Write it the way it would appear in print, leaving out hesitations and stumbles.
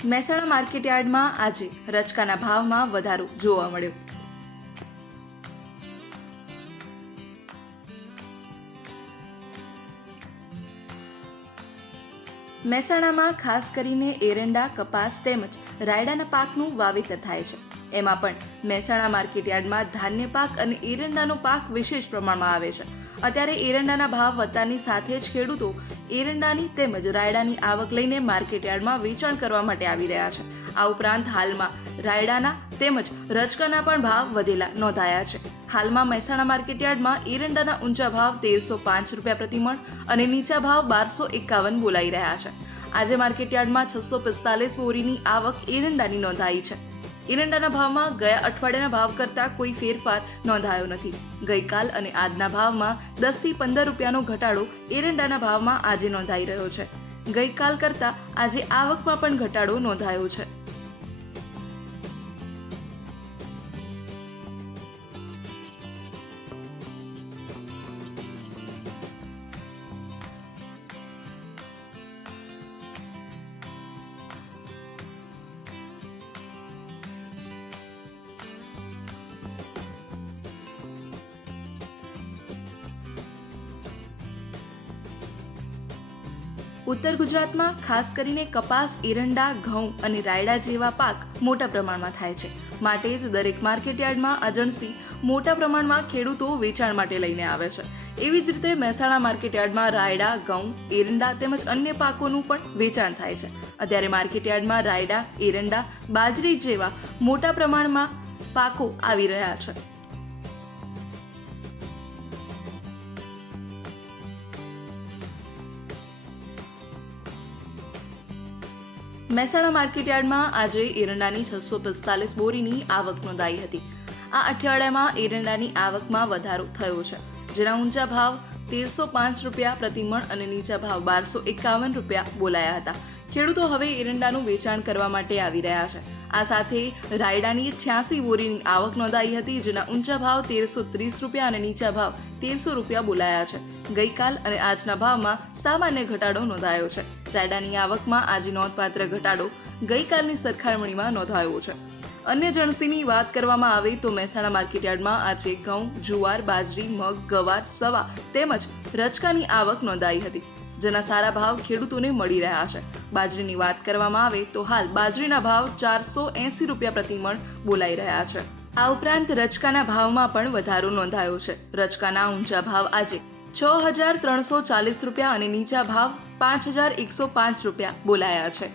મહેસાણા માર્કેટયાર્ડમાં આજે રચકાના ભાવમાં વધારો જોવા મળ્યો। મહેસાણામાં ખાસ કરીને એરંડા, કપાસ તેમજ રાયડાના પાકનું વાવેતર થાય છે। એમાં પણ મહેસાણા માર્કેટયાર્ડમાં ધાન્ય પાક અને એરંડાનો પાક વિશેષ પ્રમાણમાં આવે છે। અત્યારે એરંડાના ભાવ વધતાની સાથે જ ખેડૂતો એરંડાની તેમજ રાયડાની આવક લઈને માર્કેટયાર્ડમાં વેચાણ કરવા માટે આવી રહ્યા છે। આ ઉપરાંત હાલમાં રાયડાના તેમજ રચકાના પણ ભાવ વધેલા નોંધાયા છે। હાલમાં મહેસાણા માર્કેટયાર્ડમાં એરંડાના ઊંચા ભાવ 1305 રૂપિયા પ્રતિ મણ અને નીચા ભાવ 1251 બોલાઈ રહ્યા છે। આજે માર્કેટયાર્ડમાં 645 બોરીની આવક એરંડાની નોંધાઈ છે। એરંડાના ભાવમાં ગયા અઠવાડિયાના ભાવ કરતાં કોઈ ફેરફાર નોંધાયો નથી। ગઈકાલ અને આજના ભાવમાં 10 થી 15 રૂપિયાનો ઘટાડો એરંડાના ભાવમાં આજે નોંધાઈ રહ્યો છે। ગઈકાલ કરતાં આજે આવકમાં પણ ઘટાડો નોંધાયો છે। ઉત્તર ગુજરાતમાં ખાસ કરીને કપાસ, એરંડા, ઘઉં અને રાયડા જેવા પાક મોટા પ્રમાણમાં થાય છે। માટે જ દરેક માર્કેટયાર્ડમાં અજણસી મોટા પ્રમાણમાં ખેડૂતો વેચાણ માટે લઈને આવે છે। એવી જ રીતે મહેસાણા માર્કેટયાર્ડમાં રાયડા, ઘઉં, એરંડા તેમજ અન્ય પાકોનું પણ વેચાણ થાય છે। અત્યારે માર્કેટયાર્ડમાં રાયડા, એરંડા, બાજરી જેવા મોટા પ્રમાણમાં પાકો આવી રહ્યા છે। મહેસાણા માર્કેટયાર્ડમાં આજે એરંડાની 645 બોરીની આવક નોંધાઈ હતી। આ અઠવાડિયામાં એરંડાની આવકમાં વધારો થયો છે, જેના ઊંચા ભાવ 1305 રૂપિયા પ્રતિ મણ અને નીચા ભાવ 1251 રૂપિયા બોલાયા હતા। ખેડૂતો હવે એરંડાનું વેચાણ કરવા માટે આવી રહ્યા છે। આ સાથે રાયડાની 86 બોરીની આવક નોંધાઈ હતી, જેના ઊંચા ભાવ 1330 રૂપિયા અને નીચા ભાવ 1300 રૂપિયા બોલાયા છે। ગઈકાલ અને આજના ભાવમાં સામાન્ય ઘટાડો નોંધાયો છે। રાયડાની આવકમાં આજે નોંધપાત્ર ઘટાડો ગઈકાલની સરખામણીમાં નોંધાયો છે। અન્ય જણસીની વાત કરવામાં આવે તો મહેસાણા માર્કેટયાર્ડમાં આજે ઘઉં, જુવાર, બાજરી, મગ, ગવાર, સવા તેમજ રચકાની આવક નોંધાઈ હતી, જેના સારા ભાવ ખેડૂતોને મળી રહ્યા છે। બાજરીની વાત કરવામાં આવે તો હાલ બાજરીના ભાવ 480 રૂપિયા પ્રતિ મણ બોલાઈ રહ્યા છે। આ ઉપરાંત રચકાના ભાવમાં પણ વધારો નોંધાયો છે। રચકાના ઊંચા ભાવ આજે 6340 રૂપિયા અને નીચા ભાવ 5105 રૂપિયા બોલાયા છે।